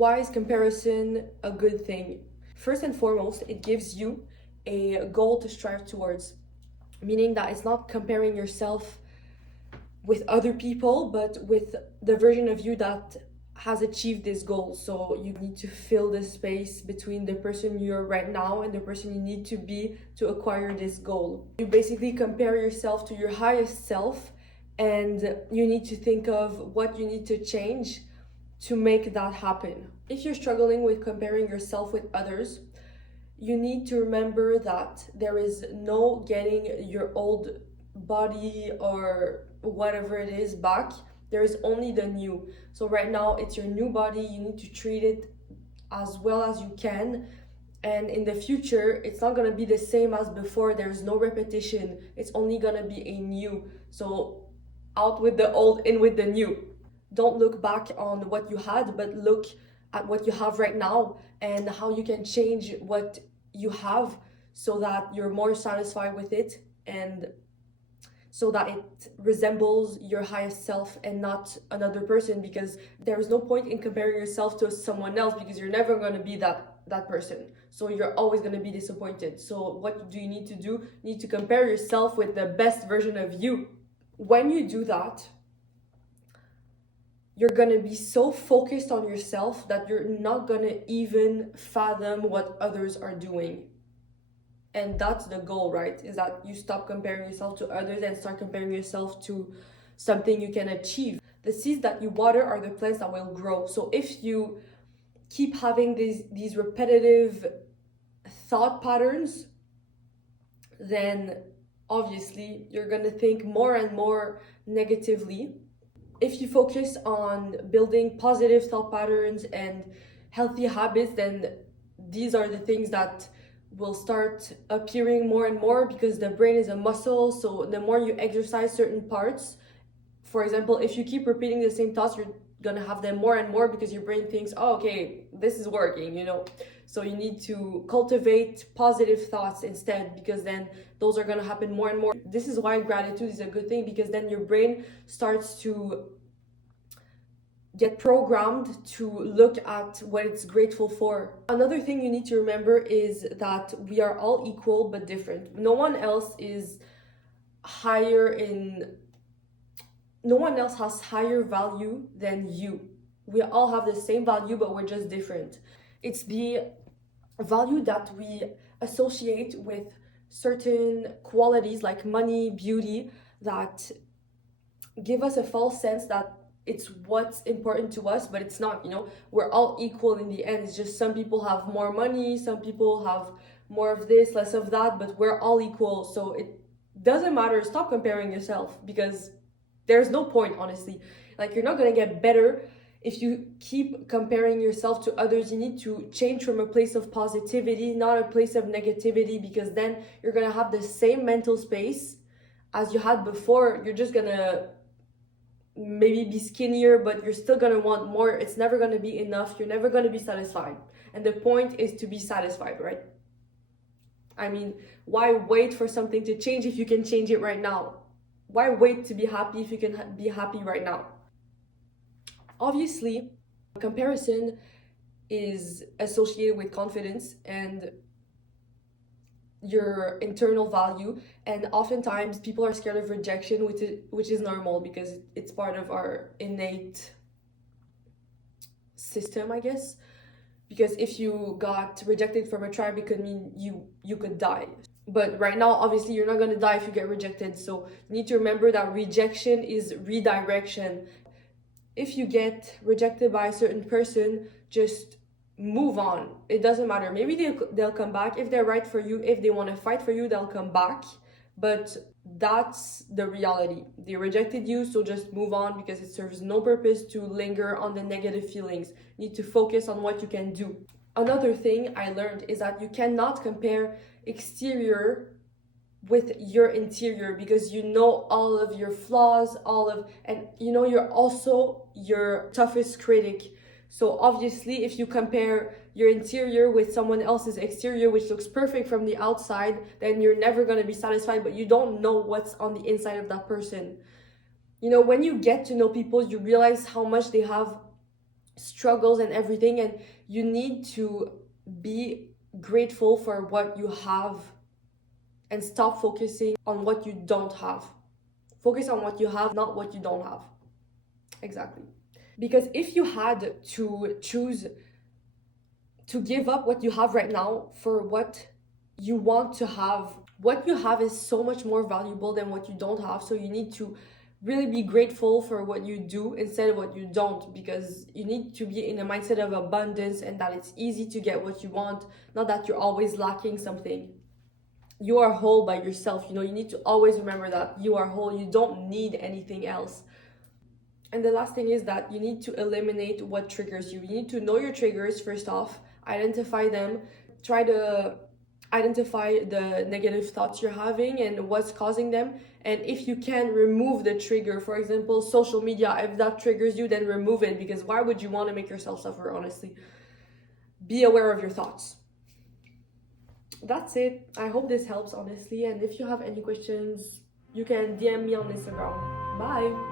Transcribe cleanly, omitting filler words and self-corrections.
Why is comparison a good thing? First and foremost, it gives you a goal to strive towards, meaning that it's not comparing yourself with other people, but with the version of you that has achieved this goal. So you need to fill the space between the person you're right now and the person you need to be to acquire this goal. You basically compare yourself to your highest self, and you need to think of what you need to change to make that happen. If you're struggling with comparing yourself with others, you need to remember that there is no getting your old body or whatever it is back. There is only the new. So right now it's your new body. You need to treat it as well as you can, and in the future it's not going to be the same as before. There's no repetition. It's only going to be a new. So out with the old, in with the new. Don't look back on what you had, but look at what you have right now and how you can change what you have so that you're more satisfied with it, and so that it resembles your highest self and not another person, because there is no point in comparing yourself to someone else, because you're never going to be that person. So you're always going to be disappointed. So what do? You need to compare yourself with the best version of you. When you do that, you're going to be so focused on yourself that you're not going to even fathom what others are doing. And that's the goal, right? Is that you stop comparing yourself to others and start comparing yourself to something you can achieve. The seeds that you water are the plants that will grow. So if you keep having these repetitive thought patterns, then obviously you're going to think more and more negatively. If you focus on building positive thought patterns and healthy habits, then these are the things that will start appearing more and more, because the brain is a muscle. So the more you exercise certain parts, for example, if you keep repeating the same thoughts, you're gonna have them more and more, because your brain thinks, oh, okay, this is working, So you need to cultivate positive thoughts instead, because then those are gonna happen more and more. This is why gratitude is a good thing, because then your brain starts to get programmed to look at what it's grateful for. Another thing you need to remember is that we are all equal but different. No one else has higher value than you. We all have the same value, but we're just different. It's the value that we associate with certain qualities like money, beauty, that give us a false sense that it's what's important to us, but it's not. We're all equal in the end. It's just some people have more money, some people have more of this, less of that, but we're all equal. So it doesn't matter. Stop comparing yourself, because there's no point, honestly. Like, you're not gonna get better if you keep comparing yourself to others. You need to change from a place of positivity, not a place of negativity, because then you're gonna have the same mental space as you had before. You're just gonna maybe be skinnier, but you're still gonna want more. It's never gonna be enough. You're never gonna be satisfied. And the point is to be satisfied, right? I mean, why wait for something to change if you can change it right now? Why wait to be happy if you can be happy right now? Obviously, comparison is associated with confidence and your internal value, and oftentimes people are scared of rejection, which is normal, because it's part of our innate system, I guess. Because if you got rejected from a tribe, it could mean you could die. But right now, obviously, you're not going to die if you get rejected. So you need to remember that rejection is redirection. If you get rejected by a certain person, just move on. It doesn't matter. Maybe they'll come back if they're right for you. If they want to fight for you, they'll come back. But that's the reality. They rejected you, so just move on, because it serves no purpose to linger on the negative feelings. You need to focus on what you can do. Another thing I learned is that you cannot compare exterior with your interior, because you know all of your flaws, and you're also your toughest critic. So obviously, if you compare your interior with someone else's exterior, which looks perfect from the outside, then you're never going to be satisfied, but you don't know what's on the inside of that person. When you get to know people, you realize how much they have struggles and everything, and you need to be grateful for what you have and stop focusing on what you don't have. Focus on what you have, not what you don't have. Exactly. Because if you had to choose to give up what you have right now for what you want to have, what you have is so much more valuable than what you don't have. So you need to really be grateful for what you do instead of what you don't, because you need to be in a mindset of abundance and that it's easy to get what you want, not that you're always lacking something. You are whole by yourself. You need to always remember that you are whole. You don't need anything else. And the last thing is that you need to eliminate what triggers you. You need to know your triggers first off, identify them, try to identify the negative thoughts you're having and what's causing them. And if you can, remove the trigger. For example, social media, if that triggers you, then remove it, because why would you want to make yourself suffer, honestly? Be aware of your thoughts. That's it. I hope this helps, honestly. And if you have any questions, you can DM me on Instagram. Bye.